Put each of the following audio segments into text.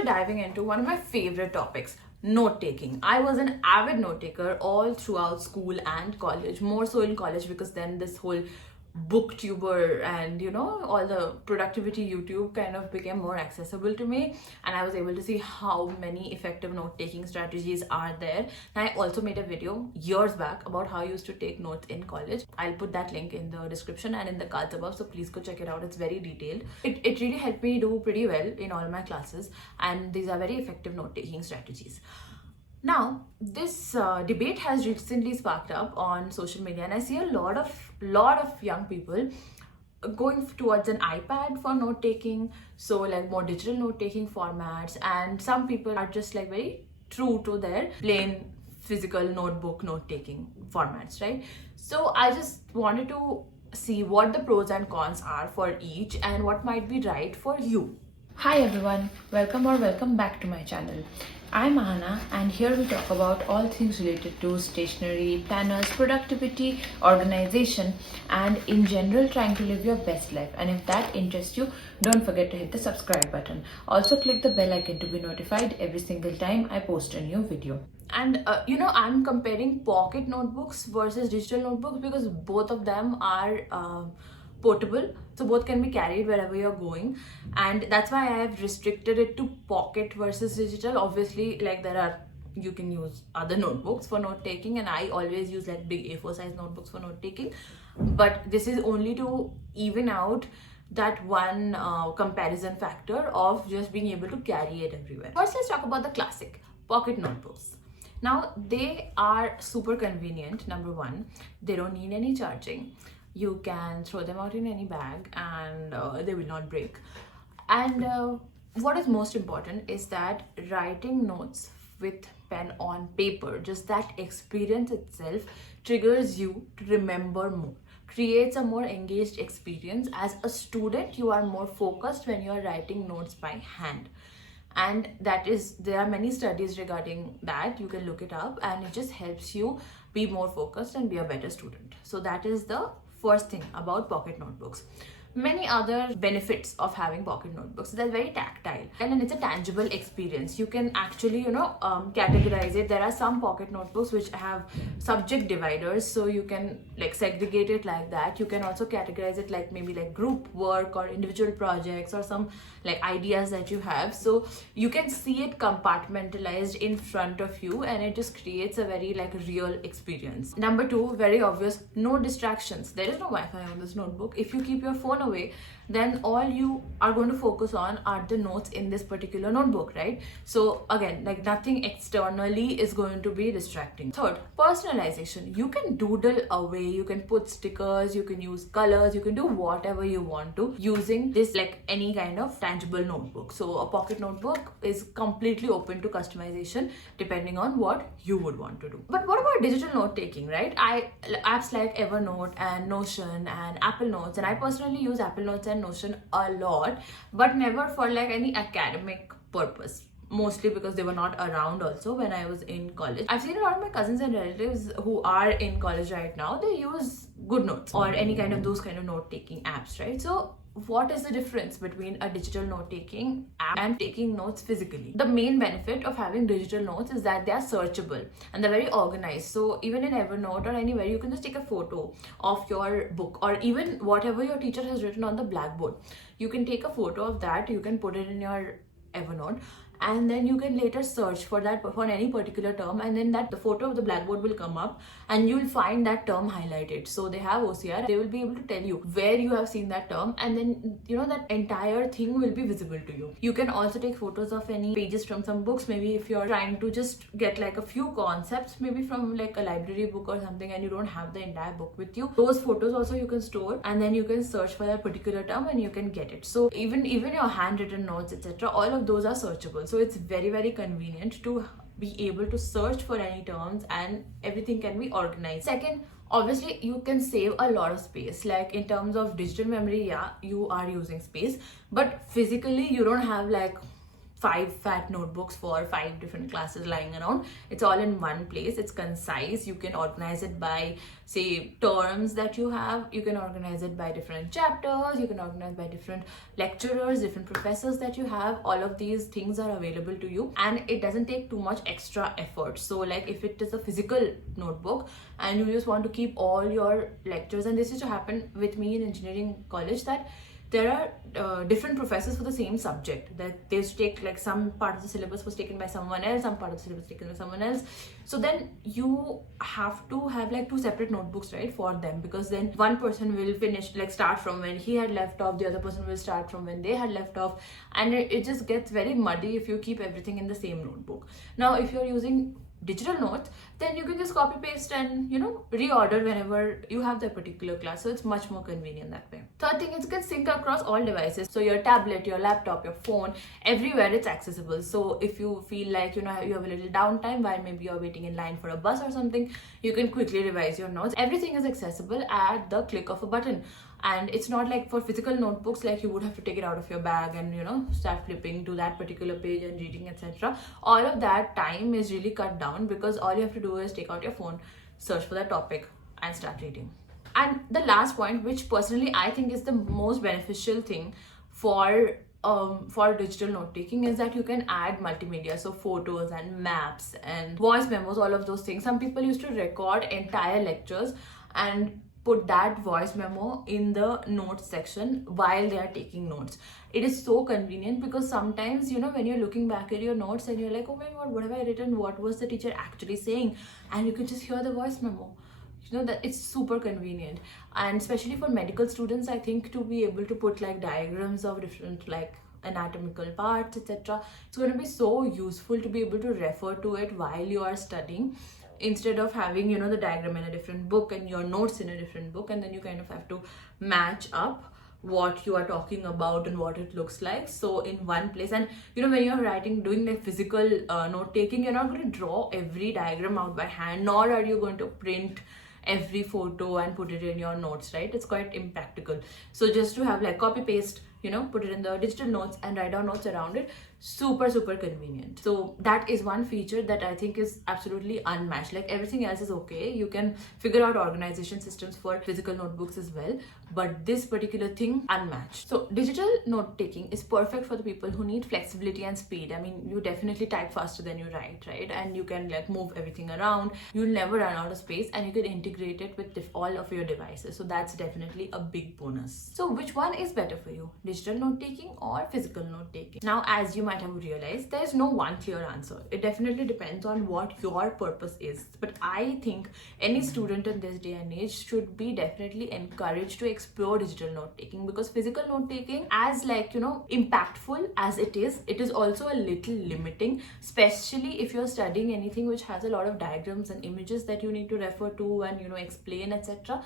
we're diving into one of my favorite topics, note taking. I was an avid note taker all throughout school and college, more so in college because then this whole booktuber and all the productivity YouTube kind of became more accessible to me, and I was able to see how many effective note taking strategies are there. And I also made a video years back about how I used to take notes in college. I'll put that link in the description and in the cards above, so please go check it out. It's very detailed. It really helped me do pretty well in all my classes, and these are very effective note taking strategies. Now, this debate has recently sparked up on social media, and I see a lot of young people going towards an iPad for note taking, so like more digital note taking formats, and some people are just like very true to their plain physical notebook note taking formats, right? So I just wanted to see what the pros and cons are for each and what might be right for you. Hi everyone, welcome back to my channel. I'm Ahana, and here we talk about all things related to stationery, planners, productivity, organization, and in general trying to live your best life. And if that interests you, don't forget to hit the subscribe button. Also click the bell icon to be notified every single time I post a new video. And I'm comparing pocket notebooks versus digital notebooks because both of them are portable, so both can be carried wherever you're going, and that's why I have restricted it to pocket versus digital. Obviously, like you can use other notebooks for note taking, and I always use like big A4 size notebooks for note taking, but this is only to even out that one comparison factor of just being able to carry it everywhere. First, let's talk about the classic pocket notebooks. Now, they are super convenient. Number one, they don't need any charging. You can throw them out in any bag and they will not break. And what is most important is that writing notes with pen on paper, just that experience itself triggers you to remember more, creates a more engaged experience. As a student, you are more focused when you are writing notes by hand, and there are many studies regarding that. You can look it up, and it just helps you be more focused and be a better student. So that is the first thing about pocket notebooks. Many other benefits of having pocket notebooks: they're very tactile and it's a tangible experience. You can actually categorize it. There are some pocket notebooks which have subject dividers, so you can like segregate it like that. You can also categorize it like maybe like group work or individual projects or some like ideas that you have, so you can see it compartmentalized in front of you, and it just creates a very like real experience. Number two, very obvious, no distractions. There is no Wi-Fi on this notebook. If you keep your phone away, then all you are going to focus on are the notes in this particular notebook, right? So again, like nothing externally is going to be distracting. Third, personalization. You can doodle away, you can put stickers, you can use colors, you can do whatever you want to using this like any kind of tangible notebook. So a pocket notebook is completely open to customization depending on what you would want to do. But what about digital note taking, right? Apps like Evernote and Notion and Apple Notes, and I personally use Apple Notes and Notion a lot, but never for like any academic purpose, mostly because they were not around also when I was in college. I've seen a lot of my cousins and relatives who are in college right now, they use GoodNotes or any kind of those kind of note-taking apps, right? So what is the difference between a digital note-taking app and taking notes physically? The main benefit of having digital notes is that they are searchable and they're very organized. So even in Evernote or anywhere, you can just take a photo of your book or even whatever your teacher has written on the blackboard. You can take a photo of that, you can put it in your Evernote, and then you can later search for that for any particular term, and then the photo of the blackboard will come up and you'll find that term highlighted. So they have OCR, they will be able to tell you where you have seen that term, and then that entire thing will be visible to you. You can also take photos of any pages from some books. Maybe if you're trying to just get like a few concepts maybe from like a library book or something, and you don't have the entire book with you, those photos also you can store, and then you can search for that particular term and you can get it. So even your handwritten notes, etc., all of those are searchable. So it's very, very convenient to be able to search for any terms, and everything can be organized. Second, obviously you can save a lot of space. Like in terms of digital memory, yeah, you are using space, but physically you don't have like 5 fat notebooks for 5 different classes lying around. It's all in one place. It's concise. You can organize it by, say, terms that you have. You can organize it by different chapters. You can organize by different lecturers, different professors that you have. All of these things are available to you, and it doesn't take too much extra effort. So like if it is a physical notebook and you just want to keep all your lectures, and this used to happen with me in engineering college, that there are different professors for the same subject, that they used to take like some part of the syllabus was taken by someone else, some part of the syllabus taken by someone else. So then you have to have like 2 separate notebooks, right, for them, because then one person will finish, like start from when he had left off, the other person will start from when they had left off, and it just gets very muddy if you keep everything in the same notebook. Now if you're using digital notes, then you can just copy paste and reorder whenever you have that particular class. So it's much more convenient that way. Third thing is, it can sync across all devices. So your tablet, your laptop, your phone, everywhere it's accessible. So if you feel like you have a little downtime while maybe you're waiting in line for a bus or something, you can quickly revise your notes. Everything is accessible at the click of a button. And it's not like for physical notebooks, like you would have to take it out of your bag and start flipping to that particular page and reading, etc. All of that time is really cut down, because all you have to do is take out your phone, search for that topic, and start reading. And the last point, which personally I think is the most beneficial thing for digital note taking, is that you can add multimedia, so photos and maps and voice memos, all of those things. Some people used to record entire lectures and put that voice memo in the notes section while they are taking notes. It is so convenient, because sometimes when you're looking back at your notes and you're like, oh my god, what have I written, what was the teacher actually saying, and you can just hear the voice memo. That it's super convenient. And especially for medical students, I think, to be able to put like diagrams of different like anatomical parts, etc., it's going to be so useful to be able to refer to it while you are studying, instead of having the diagram in a different book and your notes in a different book, and then you kind of have to match up what you are talking about and what it looks like, so in one place. And when you're doing like physical note taking, you're not going to draw every diagram out by hand, nor are you going to print every photo and put it in your notes, right? It's quite impractical. So just to have like copy paste, put it in the digital notes and write down notes around it, super convenient. So that is one feature that I think is absolutely unmatched. Like everything else is okay, you can figure out organization systems for physical notebooks as well, but this particular thing, unmatched. So digital note taking is perfect for the people who need flexibility and speed. I mean, you definitely type faster than you write, right? And you can like move everything around, you'll never run out of space, and you can integrate it with all of your devices. So that's definitely a big bonus. So which one is better for you, digital note taking or physical note taking? Now, as you might have realized, there's no one clear answer. It definitely depends on what your purpose is. But I think any student in this day and age should be definitely encouraged to explore digital note taking, because physical note taking, as like impactful as it is also a little limiting, especially if you're studying anything which has a lot of diagrams and images that you need to refer to and explain, etc.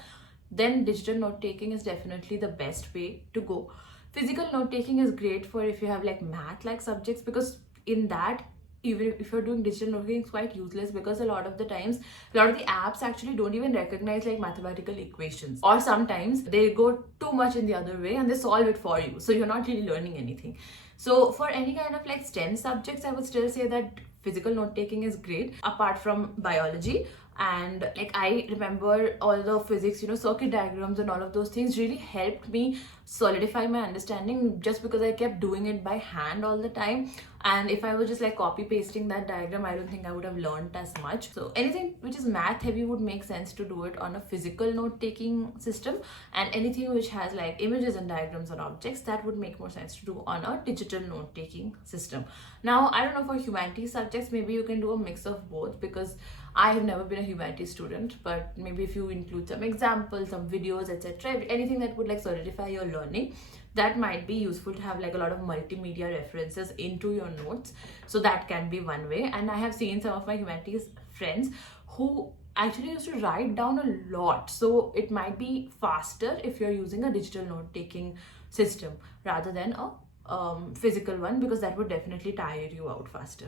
Then digital note taking is definitely the best way to go. Physical note taking is great for if you have like math like subjects, because in that, even if you're doing digital note taking, it's quite useless, because a lot of the times, a lot of the apps actually don't even recognize like mathematical equations, or sometimes they go too much in the other way and they solve it for you, so you're not really learning anything. So for any kind of like STEM subjects, I would still say that physical note taking is great, apart from biology. And like I remember all the physics, circuit diagrams and all of those things really helped me solidify my understanding, just because I kept doing it by hand all the time. And if I was just like copy pasting that diagram, I don't think I would have learned as much. So anything which is math heavy would make sense to do it on a physical note taking system, and anything which has like images and diagrams and objects, that would make more sense to do on a digital note taking system. Now, I don't know, for humanities subjects, maybe you can do a mix of both, because I have never been a humanities student, but maybe if you include some examples, some videos, etc., anything that would like solidify your learning, that might be useful to have like a lot of multimedia references into your notes. So that can be one way. And I have seen some of my humanities friends who actually used to write down a lot. So it might be faster if you're using a digital note taking system rather than a physical one, because that would definitely tire you out faster.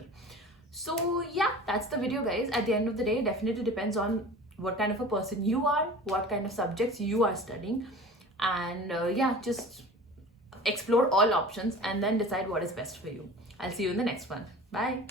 So yeah, that's the video, guys. At the end of the day, it definitely depends on what kind of a person you are, what kind of subjects you are studying, and yeah, just explore all options and then decide what is best for you. I'll see you in the next one. Bye.